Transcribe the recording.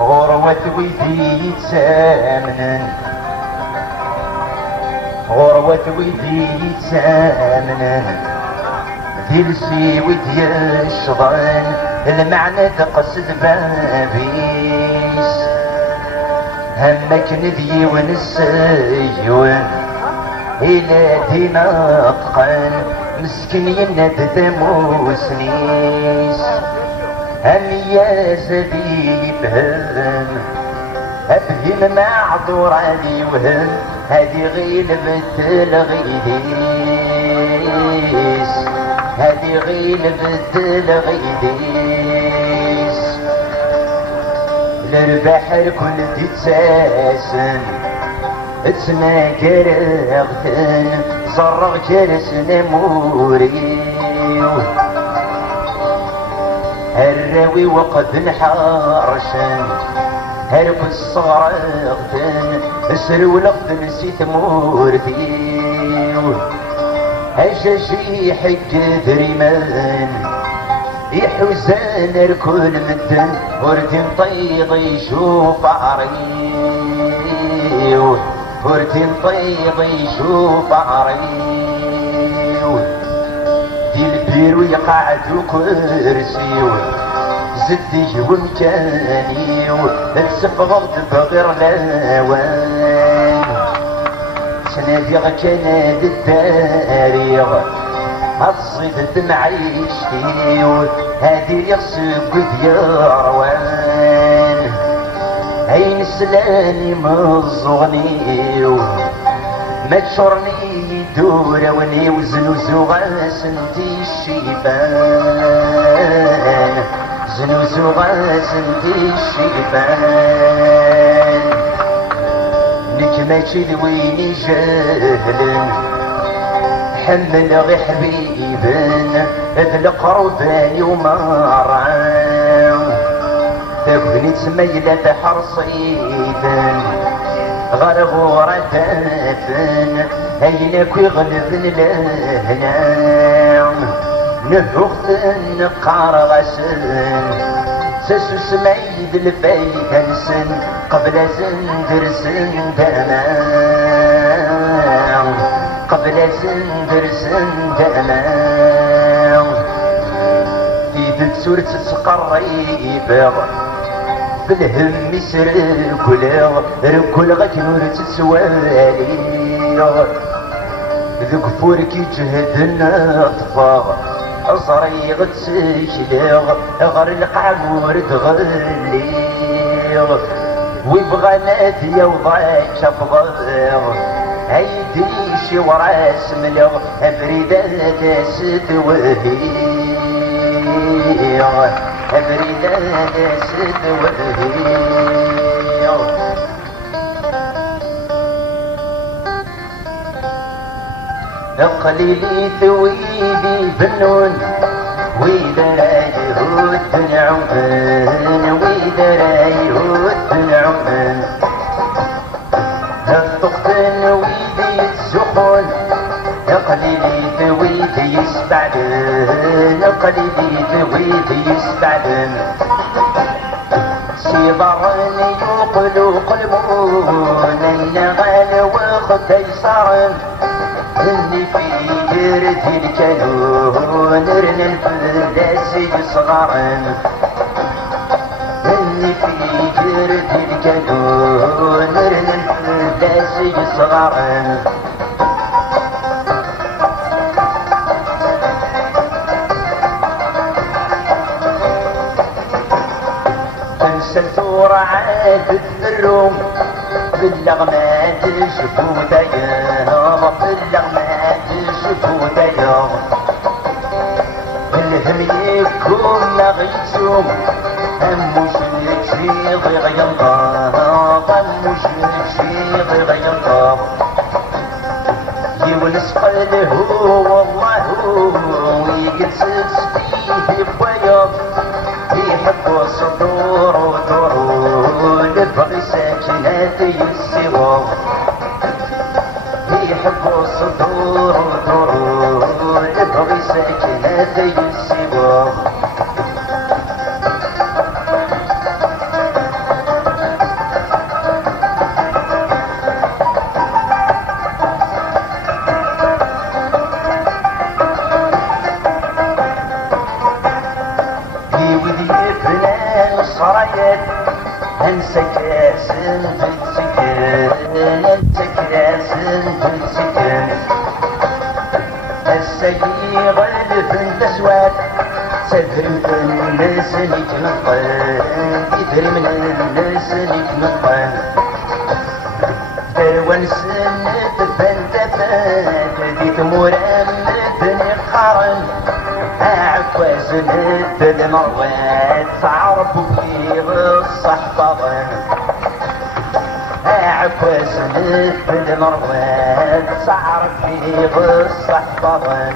غروة ويدي يتسامنن غروة ويدي يتسامنن ديلسي ويدي الشضان المعنى تقصد بابيس همك ندي ونسيون إلى دينا أطقان مسكين يند دموسنيس هم يا زبيب هم أبهم معذور علي وهم هادي غيلبة الغيديس هادي غيلبة الغيديس للبحر كنت تساسن تسمى كرغتن صرغ كرسن موريو هالراوي وقد نحارشن هرب الصغرغتن اسرو لغت نسيت مورديو هشاشي حق دريمان يحوزان الكل مدن وردين طيض يشوف عريو وردين طيض يشوف عريو دي البيرو يقعد كرسيو زدي ومكانيو تسفغض بغير الاوان سناديغ كان التاريخ الصيد بمعيشتي هادي يغسب دياروان هين سلاني مزغني ما تشرني يدور وني وزنو زغاس انتي الشيبان زنو زغاس انتي الشيبان نك ماشي لويني جاهلن حمل غي حبيبن اذ القربان ومرعان تبني تسميلة حرصيدن غرغورة دافن هينك يغلبن لهنام نهوغتن قارغسن سسو سميد الفايدنسن قبل زندر سندمان قبل زندر سندمان إذا سورة سقريبغ بالهم يسر الكلاغ ركل غاك نور تسوالي ذوك فورك يجهدن اطفاغ أصري غتسجلاغ غر القعمور تغليغ ويبغى نادي وضاك أفضاغ هيدي شي وراس ملغ أبريدات ستوهيغ أبريدات ستوهيغ قليلي ثويدي بنون وإذا رايهود بنعمان وإذا رايهود بنعمان الطقطن ويدي الزخون قليلي ثويدي يسبعدن قليلي ثويدي يسبعدن سيضرن يوقلوا قلبون النغال وخد يسارن اللي في جرتي الكانون رن الفلاسي صغارن اللي في جرتي الكانون رن الفلاسي صغارن تنسى الثورة عادت الروم باللغمات شفوتها باللغمات شفوتها هم يكون لغيتهم هموش الشي ضيغ ينضاب هموش الشي ضيغ ينضاب يونس قلبه والله ويقدس فيه بويض يحب صدور ودور لبغي ساكنات يسوى يحب صدور ودور لبغي ساكنات يسوى انسى كاسن تتسكن انسى كاسن تتسكن السيغ الفن تسوات سفر من الناس اللي تنطن يدري من الناس اللي تنطن دروان سن تفن تفات دي تموران الدنيا قارن عكواز ندل مروات تعرفوا كيف الصحبة عكواز ندل مروات تعرف كيف الصحبة